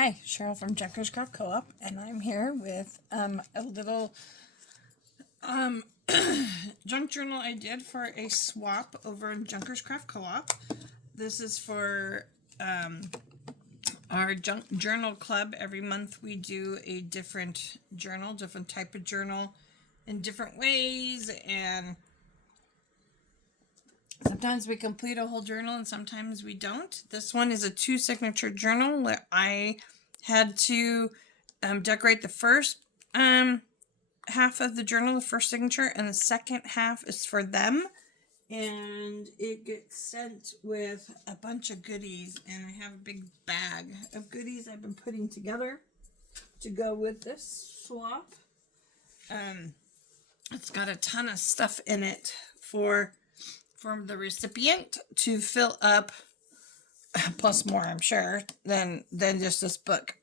Hi, Cheryl from Junker's Craft Co-op, and I'm here with a little junk journal I did for a swap over in Junker's Craft Co-op. This is for our junk journal club. Every month we do a different journal, different type of journal in different ways, and sometimes we complete a whole journal and sometimes we don't. This one is a 2-signature journal where I had to decorate the first half of the journal, the first signature, and the second half is for them. And it gets sent with a bunch of goodies, and I have a big bag of goodies I've been putting together to go with this swap. It's got a ton of stuff in it for the recipient to fill up, plus more, I'm sure, than just this book.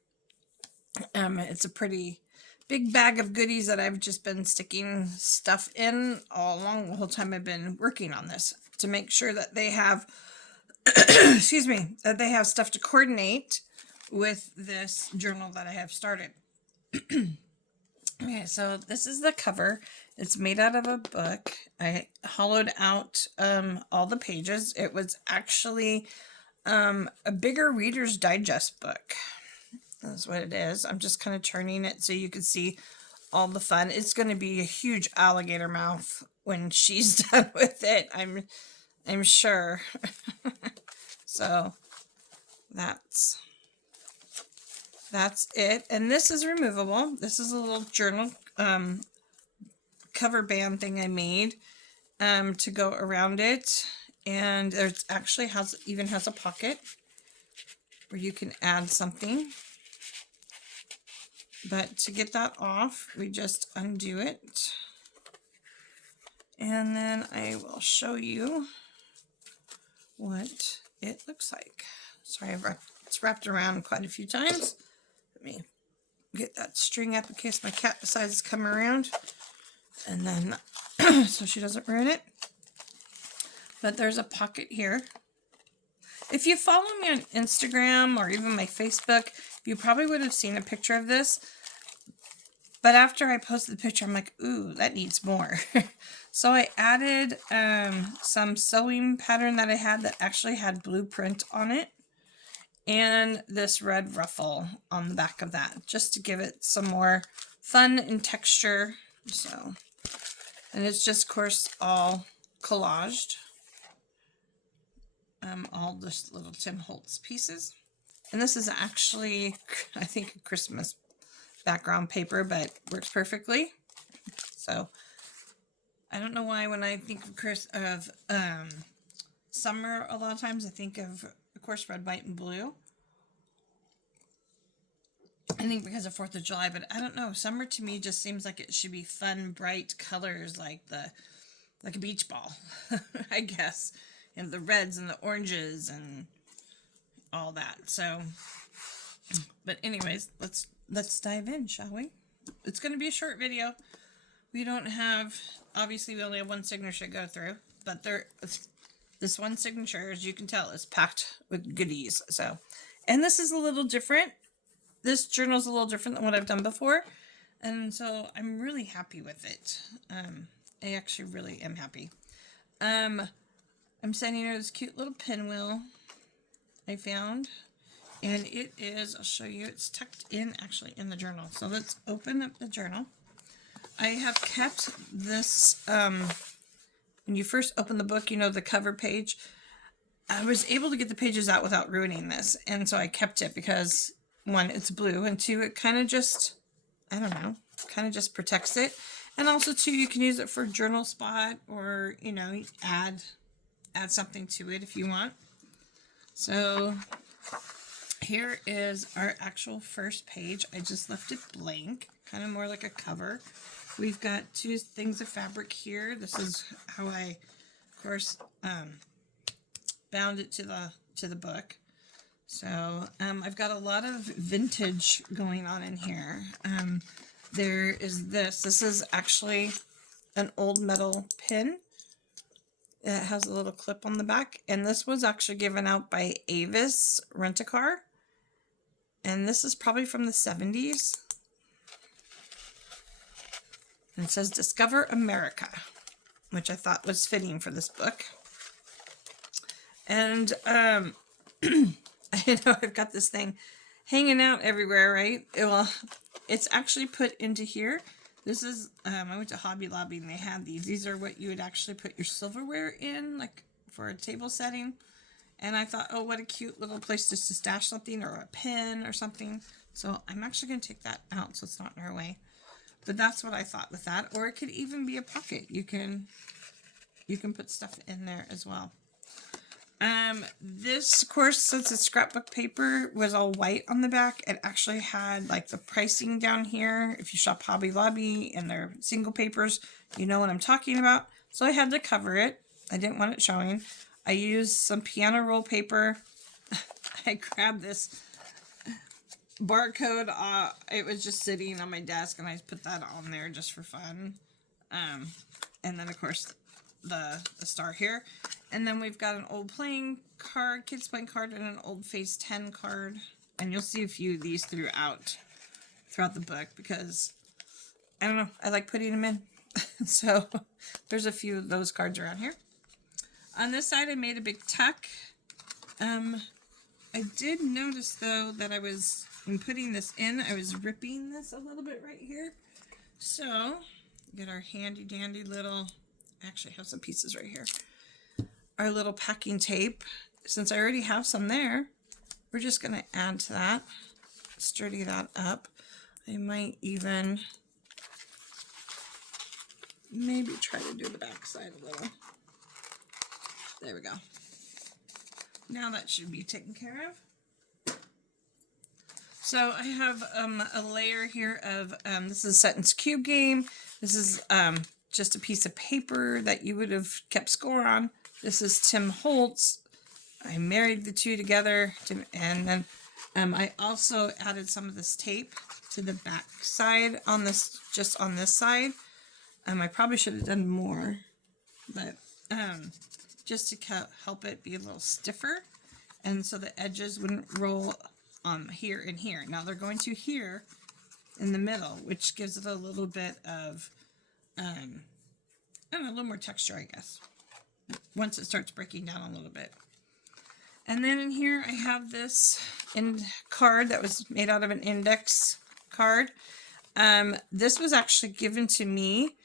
It's a pretty big bag of goodies that I've just been sticking stuff in all along the whole time I've been working on this, to make sure that they have excuse me, that they have stuff to coordinate with this journal that I have started. Okay, so this is the cover. It's made out of a book. I hollowed out all the pages. It was actually a bigger Reader's Digest book. That's what it is. I'm just kind of turning it so you can see all the fun. It's going to be a huge alligator mouth when she's done with it. I'm sure. So that's it. And this is removable. This is a little journal cover band thing I made to go around it. And it actually even has a pocket where you can add something. But to get that off, we just undo it. And then I will show you what it looks like. Sorry, it's wrapped around quite a few times. Let me get that string up in case my cat decides to come around. And then, so she doesn't ruin it. But there's a pocket here. If you follow me on Instagram or even my Facebook, you probably would have seen a picture of this. But after I posted the picture, I'm like, ooh, that needs more. So I added some sewing pattern that I had that actually had blueprint on it. And this red ruffle on the back of that, just to give it some more fun and texture. So, and it's just, of course, all collaged. All this little Tim Holtz pieces. And this is actually, I think, a Christmas background paper, but works perfectly. So I don't know why when I think of summer, a lot of times I think of course, red, white, and blue. I think because of 4th of July, but I don't know. Summer to me just seems like it should be fun, bright colors, like a beach ball, I guess. And the reds and the oranges and all that. So, but anyways, let's dive in, shall we? It's going to be a short video. We don't have, obviously we only have one signature to go through, but this one signature, as you can tell, is packed with goodies. So, and this is a little different. This journal is a little different than what I've done before. And so I'm really happy with it. I actually really am happy. I'm sending her this cute little pinwheel I found. And it is, I'll show you, it's tucked in actually in the journal. So let's open up the journal. I have kept this, when you first open the book, you know, the cover page. I was able to get the pages out without ruining this. And so I kept it because, 1, it's blue, and 2, it kind of just, I don't know, kind of just protects it. And also, 2, you can use it for journal spot or, you know, add something to it if you want. So here is our actual first page. I just left it blank, kind of more like a cover. We've got 2 things of fabric here. This is how I, of course, bound it to the book. So I've got a lot of vintage going on in here. There is this. This is actually an old metal pin. It has a little clip on the back. And this was actually given out by Avis Rent-A-Car. And this is probably from the 70s. And it says Discover America, which I thought was fitting for this book. And I know I've got this thing hanging out everywhere, right? Well, it's actually put into here. This is, I went to Hobby Lobby and they had these. These are what you would actually put your silverware in, like for a table setting. And I thought, oh, what a cute little place just to stash something or a pen or something. So I'm actually going to take that out so it's not in our way. But that's what I thought with that. Or it could even be a pocket. You can put stuff in there as well. This, of course, since it's scrapbook paper, was all white on the back. It actually had like the pricing down here. If you shop Hobby Lobby and their single papers, you know what I'm talking about. So I had to cover it. I didn't want it showing. I used some piano roll paper. I grabbed this barcode. It was just sitting on my desk and I put that on there just for fun. And then, of course, the star here. And then we've got an old playing card, kids playing card, and an old Phase 10 card. And you'll see a few of these throughout the book because, I don't know, I like putting them in. So there's a few of those cards around here. On this side, I made a big tuck. I did notice, though, that in putting this in, I was ripping this a little bit right here. So, get our handy-dandy little, actually I have some pieces right here. Our little packing tape. Since I already have some there, we're just going to add to that, sturdy that up. I might even maybe try to do the back side a little. There we go. Now that should be taken care of. So I have a layer here of, this is Sutton's Cube Game. This is just a piece of paper that you would have kept score on. This is Tim Holtz. I married the two together, and then I also added some of this tape to the back side on this, just on this side. I probably should have done more, but just to help it be a little stiffer, and so the edges wouldn't roll here and here. Now they're going to here in the middle, which gives it a little bit of, I don't know, a little more texture, I guess, once it starts breaking down a little bit. And then in here I have this card that was made out of an index card. This was actually given to me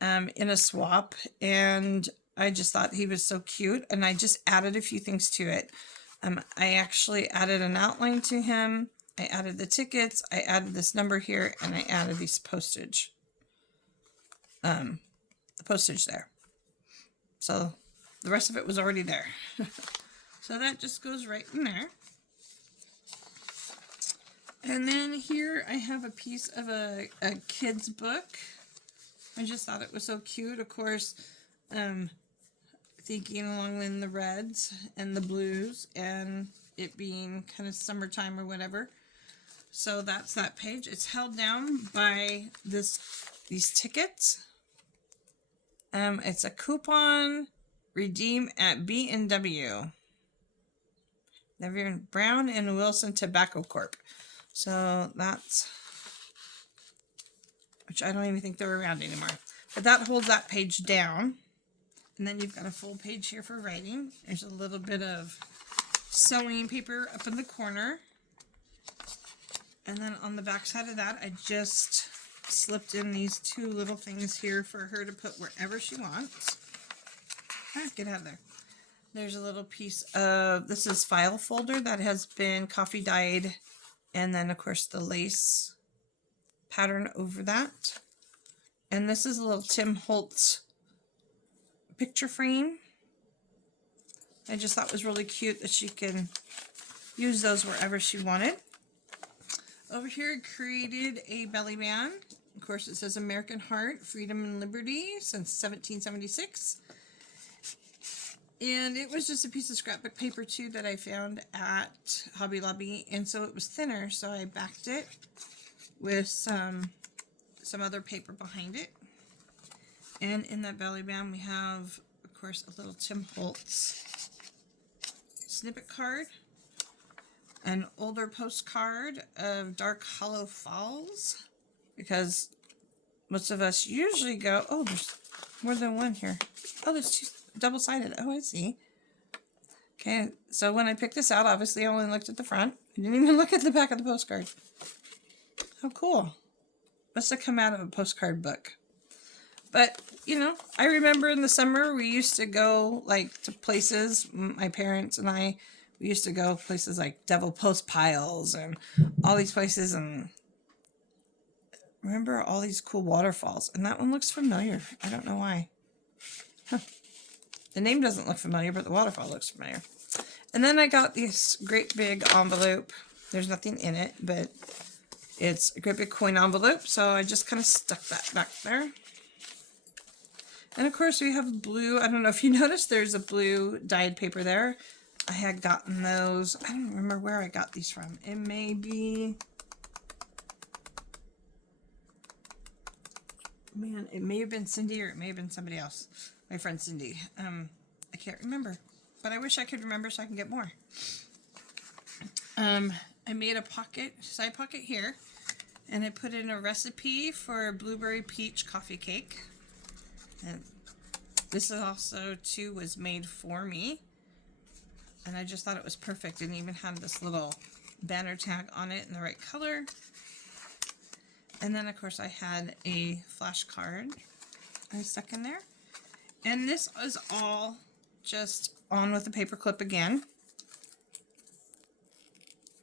in a swap, and I just thought he was so cute, and I just added a few things to it. I actually added an outline to him. I added the tickets. I added this number here, and I added these postage. The postage there. So the rest of it was already there. So that just goes right in there. And then here I have a piece of a kid's book. I just thought it was so cute. Of course, thinking along in the reds and the blues and it being kind of summertime or whatever. So that's that page. It's held down by these tickets. It's a coupon redeem at B&W. They're Brown and Wilson Tobacco Corp. So that's, which I don't even think they're around anymore. But that holds that page down. And then you've got a full page here for writing. There's a little bit of sewing paper up in the corner. And then on the back side of that, I just slipped in these two little things here for her to put wherever she wants. Get out of there. There's a little piece of, this is file folder that has been coffee dyed. And then, of course, the lace pattern over that. And this is a little Tim Holtz picture frame. I just thought it was really cute that she can use those wherever she wanted. Over here, I created a belly band. Of course, it says American Heart, Freedom and Liberty since 1776. And it was just a piece of scrapbook paper, too, that I found at Hobby Lobby. And so it was thinner, so I backed it with some other paper behind it. And in that belly band, we have, of course, a little Tim Holtz snippet card. an older postcard of Dark Hollow Falls, because most of us usually go, oh, there's more than one here. Oh, there's two double-sided. Oh, I see. Okay, so when I picked this out, obviously I only looked at the front. I didn't even look at the back of the postcard. How cool. Must have come out of a postcard book. But, you know, I remember in the summer we used to go, like, to places, my parents and I, we used to go places like Devil Post Piles and all these places, and remember all these cool waterfalls. And that one looks familiar. I don't know why. Huh. The name doesn't look familiar, but the waterfall looks familiar. And then I got this great big envelope. There's nothing in it, but it's a great big coin envelope. So I just kind of stuck that back there. And of course we have blue. I don't know if you noticed, there's a blue dyed paper there. I had gotten those. I don't remember where I got these from. It may be, man, it may have been Cindy or it may have been somebody else. My friend Cindy. I can't remember, but I wish I could remember so I can get more. I made a pocket, side pocket here, and I put in a recipe for blueberry peach coffee cake. And this is also too was made for me, and I just thought it was perfect, and even had this little banner tag on it in the right color. And then of course I had a flashcard I stuck in there, and this is all just on with the paper clip again.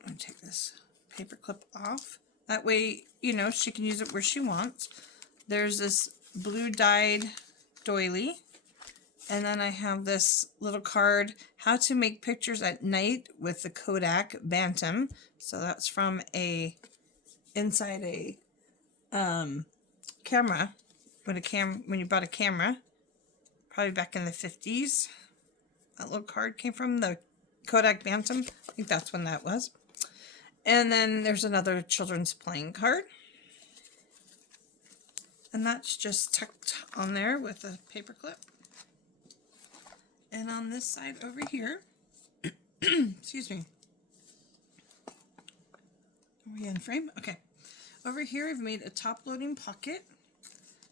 I'm going to take this paper clip off. That way, you know, she can use it where she wants. There's this blue dyed doily. And then I have this little card, how to make pictures at night with the Kodak Bantam. So that's from inside a camera. When you bought a camera, probably back in the 50s. That little card came from the Kodak Bantam. I think that's when that was. And then there's another children's playing card. And that's just tucked on there with a paper clip. And on this side over here, excuse me. Are we in frame? Okay. Over here I've made a top loading pocket.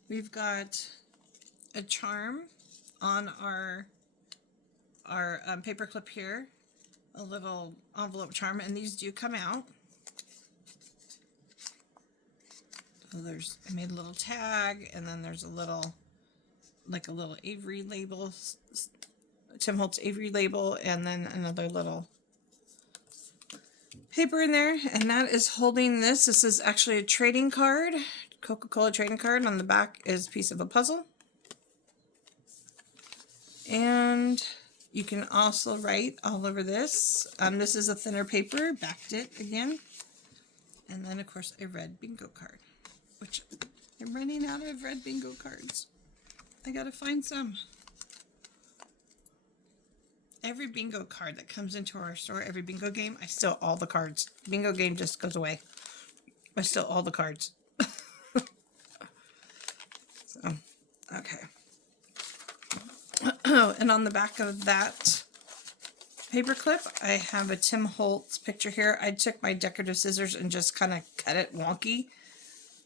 We've got a charm on our paper clip here, a little envelope charm, and these do come out. So I made a little tag, and then there's a little Avery label, Tim Holtz Avery label, and then another little paper in there, and that is holding this. This is actually a trading card, Coca-Cola trading card. On the back is a piece of a puzzle. And you can also write all over this. This is a thinner paper, backed it again. And then, of course, a red bingo card, which I'm running out of red bingo cards. I gotta find some. Every bingo card that comes into our store, every bingo game, I steal all the cards. Bingo game just goes away. I steal all the cards. So, okay. And on the back of that paper clip, I have a Tim Holtz picture here. I took my decorative scissors and just kind of cut it wonky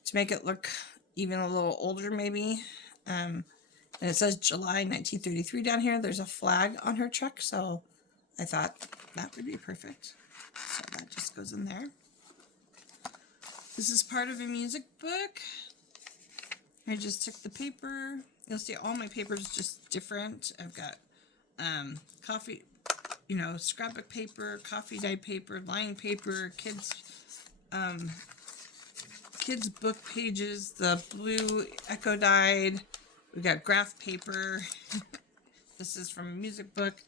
to make it look even a little older, maybe. And it says July 1933 down here. There's a flag on her truck, so I thought that would be perfect. So that just goes in there. This is part of a music book. I just took the paper. You'll see all my papers just different. I've got coffee, scrapbook paper, coffee dye paper, line paper, kids book pages, the blue echo dyed. We got graph paper. This is from a music book.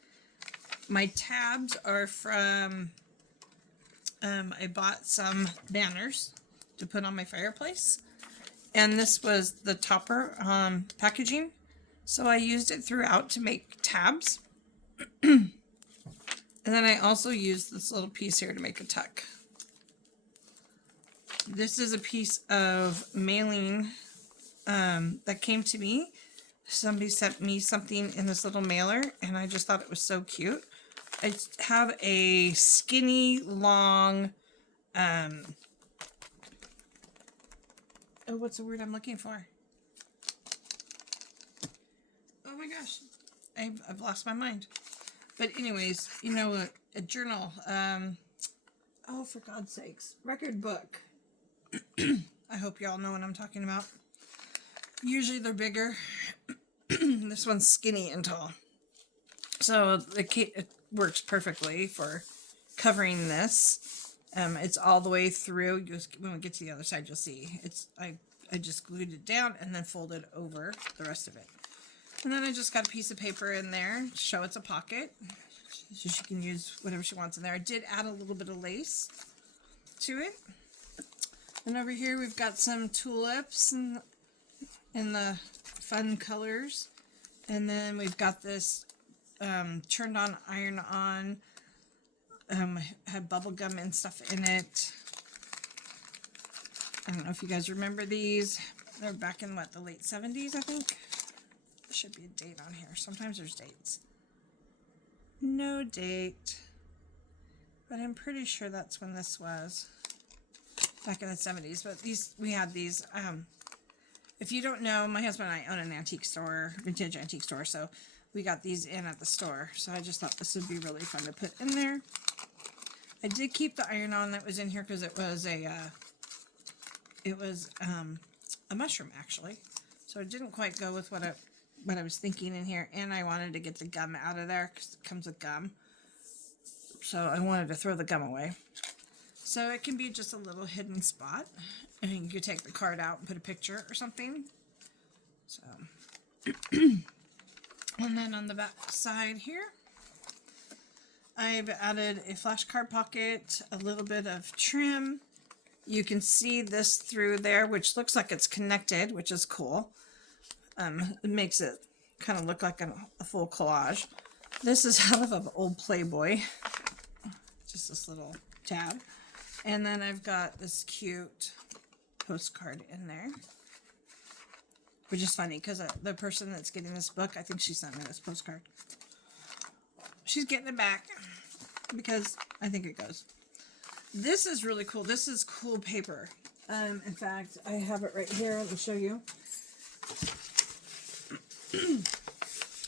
My tabs are from, I bought some banners to put on my fireplace. And this was the topper packaging. So I used it throughout to make tabs. And then I also used this little piece here to make a tuck. This is a piece of mailing that came to me. Somebody sent me something in this little mailer, and I just thought it was so cute. I have a skinny, long, oh, what's the word I'm looking for? Oh my gosh, I've lost my mind. But anyways, you know, a journal, oh, for God's sakes, record book. I hope y'all know what I'm talking about. Usually they're bigger. This one's skinny and tall. So it works perfectly for covering this. It's all the way through. When we get to the other side, you'll see. I just glued it down and then folded over the rest of it. And then I just got a piece of paper in there to show it's a pocket. So she can use whatever she wants in there. I did add a little bit of lace to it. And over here we've got some tulips in the fun colors. And then we've got this turned on, iron on. Had bubble gum and stuff in it. I don't know if you guys remember these. They're back in, what, the late 70s, I think? There should be a date on here. Sometimes there's dates. No date. But I'm pretty sure that's when this was. Back in the 70s. But we had these. If you don't know, my husband and I own an antique store, vintage antique store, so we got these in at the store. So I just thought this would be really fun to put in there. I did keep the iron-on that was in here because it was a mushroom, actually. So it didn't quite go with what I was thinking in here, and I wanted to get the gum out of there because it comes with gum. So I wanted to throw the gum away. So it can be just a little hidden spot. I mean, you could take the card out and put a picture or something. So, and then on the back side here, I've added a flashcard pocket, a little bit of trim. You can see this through there, which looks like it's connected, which is cool. It makes it kind of look like a full collage. This is out of an old Playboy. Just this little tab. And then I've got this cute postcard in there. Which is funny, because the person that's getting this book, I think she sent me this postcard. She's getting it back, because I think it goes. This is really cool. This is cool paper. In fact, I have it right here. Let me show you.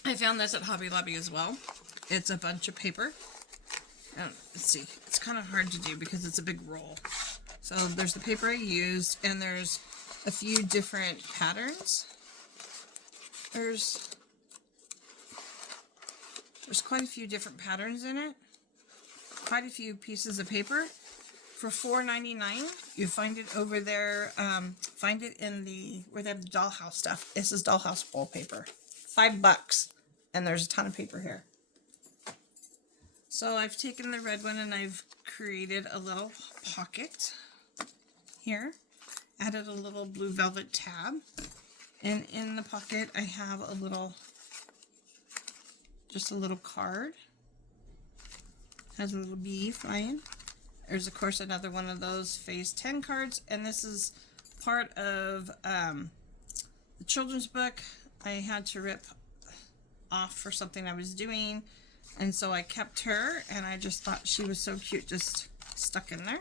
I found this at Hobby Lobby as well. It's a bunch of paper. Let's see. It's kind of hard to do because it's a big roll. So there's the paper I used, and there's a few different patterns. There's quite a few different patterns in it. Quite a few pieces of paper. For $4.99, you find it over there. Find it in where they have the dollhouse stuff. This is dollhouse wallpaper. $5, and there's a ton of paper here. So I've taken the red one and I've created a little pocket here. Added a little blue velvet tab, and in the pocket I have just a little card. Has a little bee flying. There's, of course, another one of those Phase 10 cards, and this is part of the children's book I had to rip off for something I was doing, and so I kept her, and I just thought she was so cute, just stuck in there.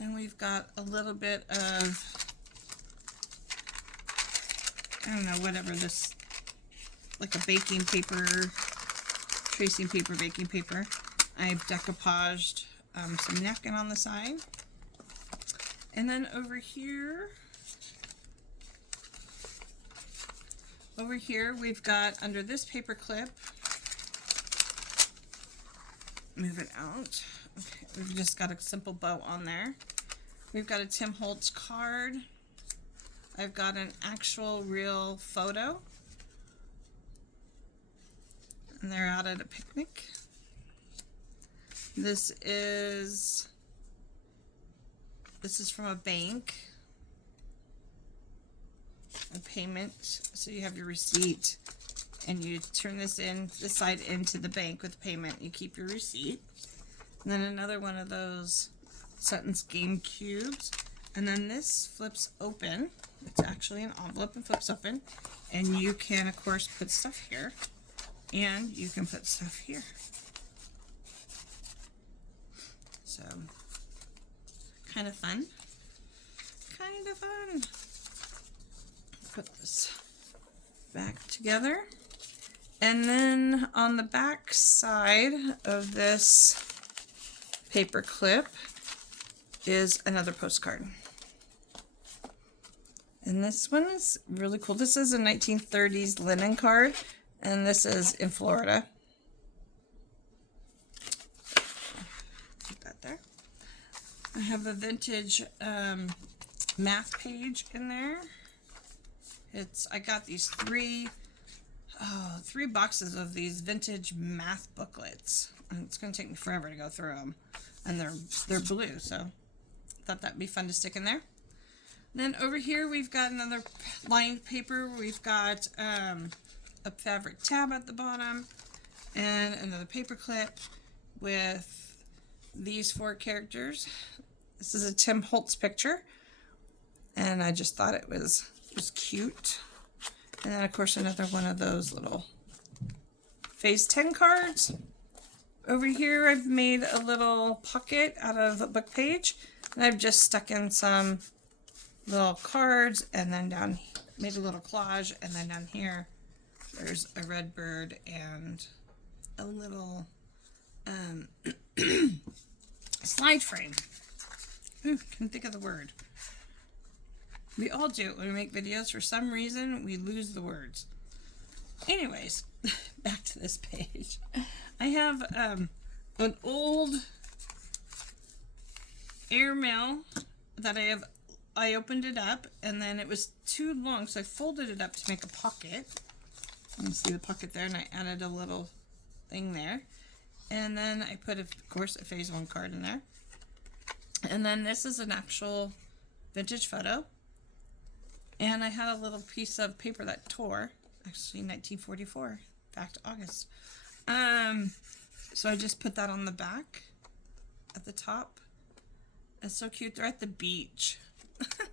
And we've got a little bit of, I don't know, whatever this, like a baking paper, tracing paper, baking paper. I've decoupaged some napkin on the side. And then over here we've got, under this paper clip, move it out. Okay, we've just got a simple bow on there. We've got a Tim Holtz card. I've got an actual real photo. And they're out at a picnic. This is from a bank. A payment. So you have your receipt, and you turn this side into the bank with payment. You keep your receipt. And then another one of those Sutton's Game Cubes. And then this flips open. It's actually an envelope and flips open. And you can, of course, put stuff here. And you can put stuff here. So, kind of fun. Kind of fun. Put this back together. And then on the back side of this paper clip is another postcard. And this one is really cool. This is a 1930s linen card, and this is in Florida. Put that there. I have a vintage math page in there. I got these three boxes of these vintage math booklets. And it's going to take me forever to go through them. And they're blue, so I thought that'd be fun to stick in there. Then over here we've got another lined paper. We've got a fabric tab at the bottom and another paper clip with these 4 characters. This is a Tim Holtz picture, and I just thought it was cute. And then of course another one of those little phase 10 cards. Over here I've made a little pocket out of a book page, and I've just stuck in some little cards, and then made a little collage, and then down here there's a red bird and a little slide frame. Ooh, can't think of the word. We all do it when we make videos. For some reason we lose the words. Anyways, back to this page. I have an old airmail that I opened it up, and then it was too long, so I folded it up to make a pocket. You can see the pocket there, and I added a little thing there. And then I put, of course, a phase 1 card in there. And then this is an actual vintage photo. And I had a little piece of paper that tore, actually 1944, back to August. So I just put that on the back at the top. It's so cute. They're at the beach. Isn't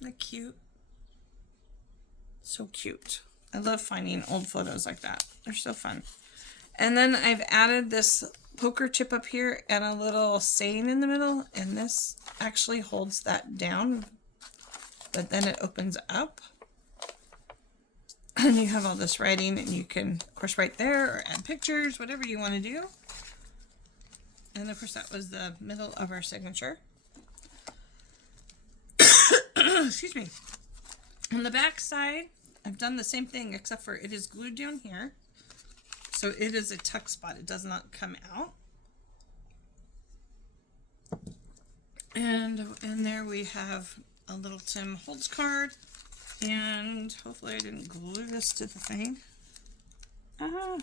that cute? So cute. I love finding old photos like that. They're so fun. And then I've added this poker chip up here and a little saying in the middle, and this actually holds that down, but then it opens up. And you have all this writing, and you can, of course, write there or add pictures, whatever you want to do. And of course, that was the middle of our signature. Excuse me. On the back side, I've done the same thing, except for it is glued down here. So it is a tuck spot. It does not come out. And in there we have a little Tim Holtz card. And hopefully I didn't glue this to the thing. There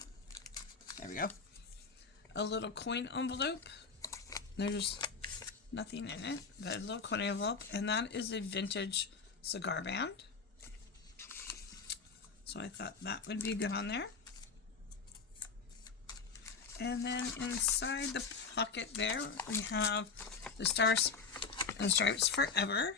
we go. A little coin envelope. There's nothing in it, but a little coin envelope. And that is a vintage cigar band. So I thought that would be good on there. And then inside the pocket there, we have the Stars and Stripes Forever.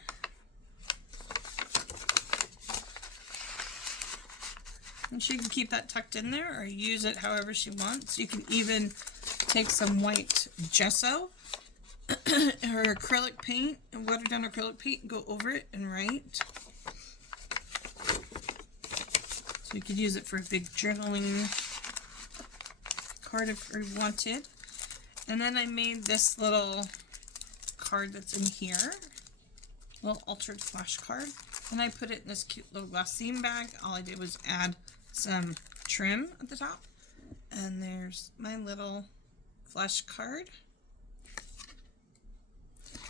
And she can keep that tucked in there or use it however she wants. You can even take some white gesso or acrylic paint, and watered down acrylic paint, and go over it and write. So you could use it for a big journaling card if you wanted. And then I made this little card that's in here, a little altered flash card, and I put it in this cute little glassine bag. All I did was add some trim at the top, and there's my little flash card.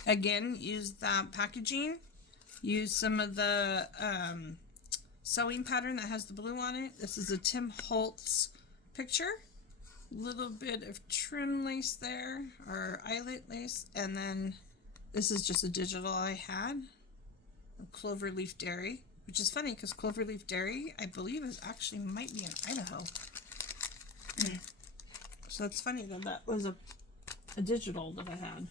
Again, use that packaging, use some of the sewing pattern that has the blue on it. This is a Tim Holtz picture. Little bit of trim lace there, or eyelet lace, and then this is just a digital I had, a Cloverleaf Dairy, which is funny because Cloverleaf Dairy, I believe, actually might be in Idaho. So it's funny that that was a digital that I had.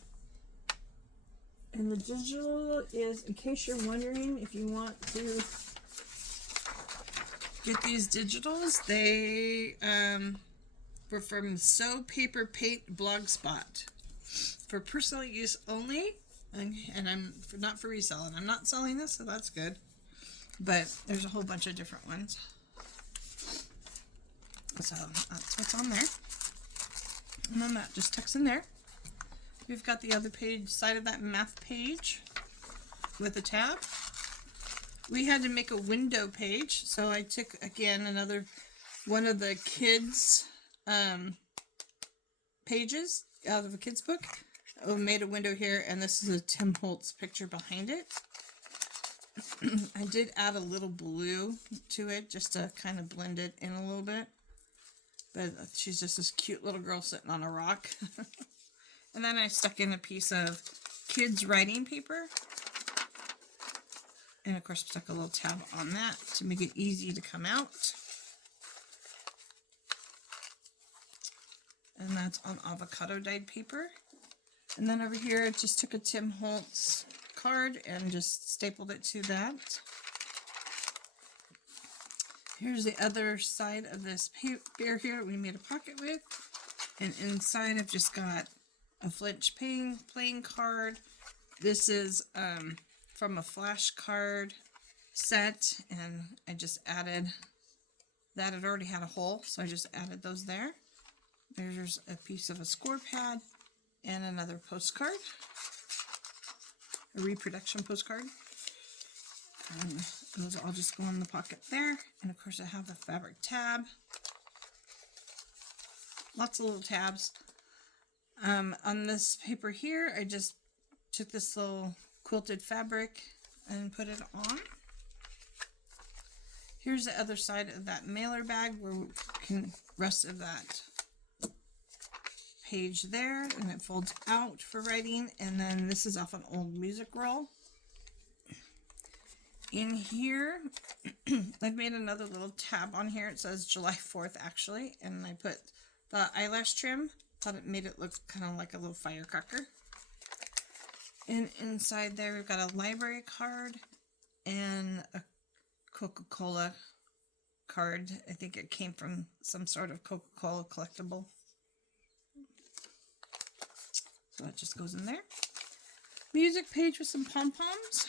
And the digital is, in case you're wondering, if you want to get these digitals. They were from So Paper Paint Blogspot for personal use only, and I'm not for resale. And I'm not selling this, so that's good. But there's a whole bunch of different ones. So that's what's on there. And then that just tucks in there. We've got the other page, side of that math page with a tab. We had to make a window page, so I took, again, another one of the kids' pages out of a kid's book. I made a window here, and this is a Tim Holtz picture behind it. I did add a little blue to it just to kind of blend it in a little bit. But she's just this cute little girl sitting on a rock. And then I stuck in a piece of kids' writing paper. And of course stuck a little tab on that to make it easy to come out. And that's on avocado dyed paper. And then over here I just took a Tim Holtz card and just stapled it to that. Here's the other side of this paper here we made a pocket with. And inside I've just got a Flinch playing card. This is from a flashcard set, and I just added that. It already had a hole, so I just added those there. There's a piece of a score pad and another postcard, a reproduction postcard. And those all just go in the pocket there. And of course I have a fabric tab. Lots of little tabs. On this paper here, I just took this little quilted fabric and put it on. Here's the other side of that mailer bag where we can rest of that page there, and it folds out for writing. And then this is off an old music roll. In here, I've made another little tab on here. It says July 4th actually, and I put the eyelash trim. Thought it made it look kind of like a little firecracker. And inside there we've got a library card and a Coca-Cola card. I think it came from some sort of Coca-Cola collectible. So it just goes in there. Music page with some pom-poms.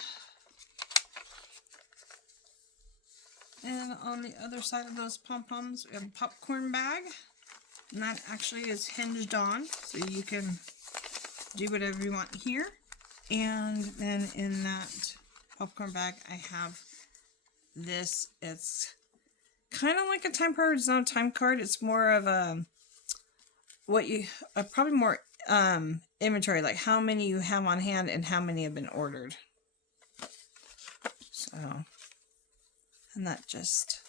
And on the other side of those pom-poms, we have a popcorn bag. And that actually is hinged on, so you can do whatever you want here. And then in that popcorn bag, I have this. It's kind of like a time card. It's not a time card. It's more of a, probably more inventory, like how many you have on hand and how many have been ordered. So, and that just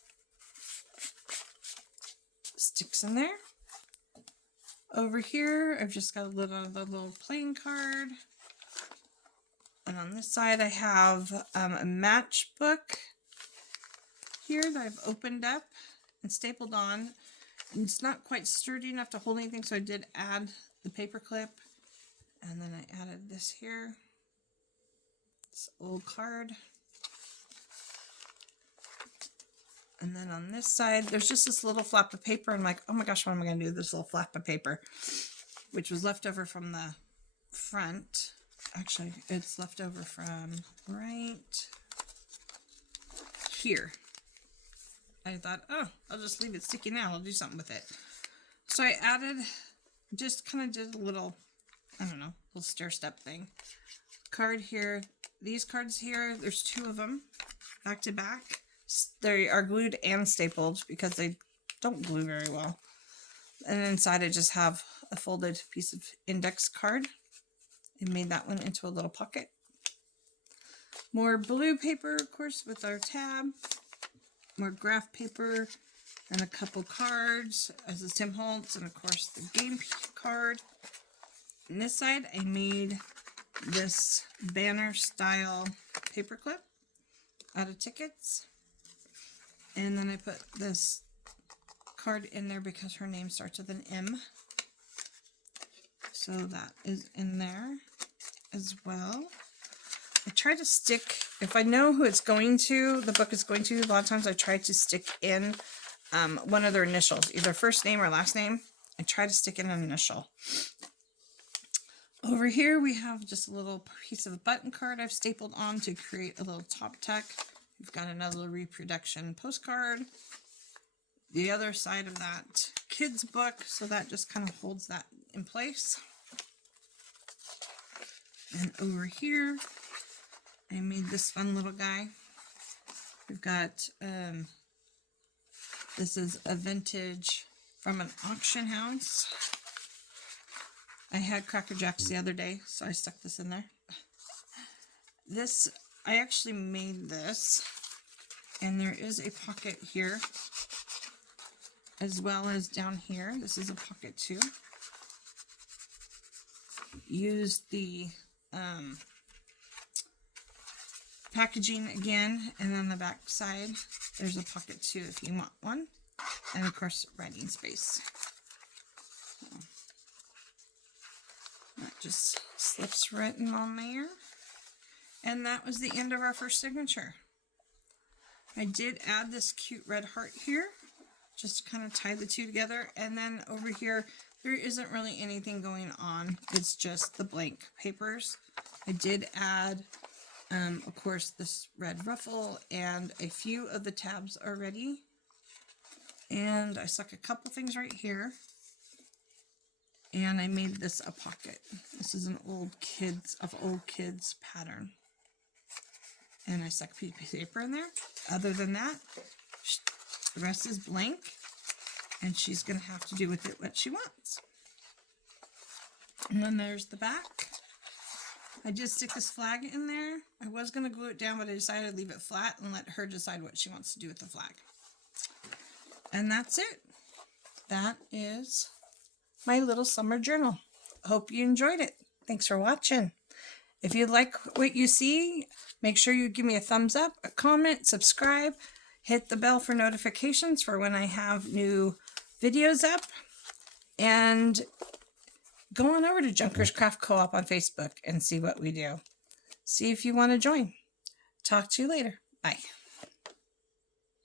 sticks in there. Over here, I've just got a little playing card. And on this side, I have a matchbook here that I've opened up and stapled on. And it's not quite sturdy enough to hold anything, so I did add the paper clip. And then I added this here. This old card. And then on this side, there's just this little flap of paper. I'm like, oh my gosh, what am I going to do with this little flap of paper? Which was left over from the front. Actually, it's left over from right here. I thought, oh, I'll just leave it sticky now. I'll do something with it. So I added, just kind of did a little, I don't know, little stair step thing. Card here. These cards here, there's two of them, back to back. They are glued and stapled because they don't glue very well. And inside I just have a folded piece of index card. And made that one into a little pocket. More blue paper, of course, with our tab. More graph paper and a couple cards, as is Tim Holtz, and of course the game card. On this side, I made this banner style paperclip out of tickets. And then I put this card in there because her name starts with an M. So that is in there as well. I try to stick, if I know who it's going to, the book is going to, a lot of times I try to stick in one of their initials, either first name or last name. I try to stick in an initial. Over here we have just a little piece of a button card I've stapled on to create a little top tuck. We've got another reproduction postcard. The other side of that kid's book, so that just kind of holds that in place. And over here, I made this fun little guy. We've got, this is a vintage from an auction house. I had Cracker Jacks the other day, so I stuck this in there. This, I actually made this, and there is a pocket here, as well as down here. This is a pocket too. Use the packaging again, and on the back side there's a pocket too if you want one, and of course writing space. That just slips written on there, and that was the end of our first signature. I did add this cute red heart here just to kind of tie the two together, and then over here there isn't really anything going on, it's just the blank papers. I did add of course this red ruffle, and a few of the tabs already, and I stuck a couple things right here, and I made this a pocket. This is an old kids pattern, and I stuck a piece of paper in there. Other than that, the rest is blank, and she's gonna have to do with it what she wants. And then there's the back. I did stick this flag in there. I was going to glue it down, but I decided to leave it flat and let her decide what she wants to do with the flag. And that's it. That is my little summer journal. Hope you enjoyed it. Thanks for watching. If you like what you see, make sure you give me a thumbs up, a comment, subscribe, hit the bell for notifications for when I have new videos up, and go on over to Junkers Craft Co-op on Facebook and see what we do. See if you want to join. Talk to you later. Bye.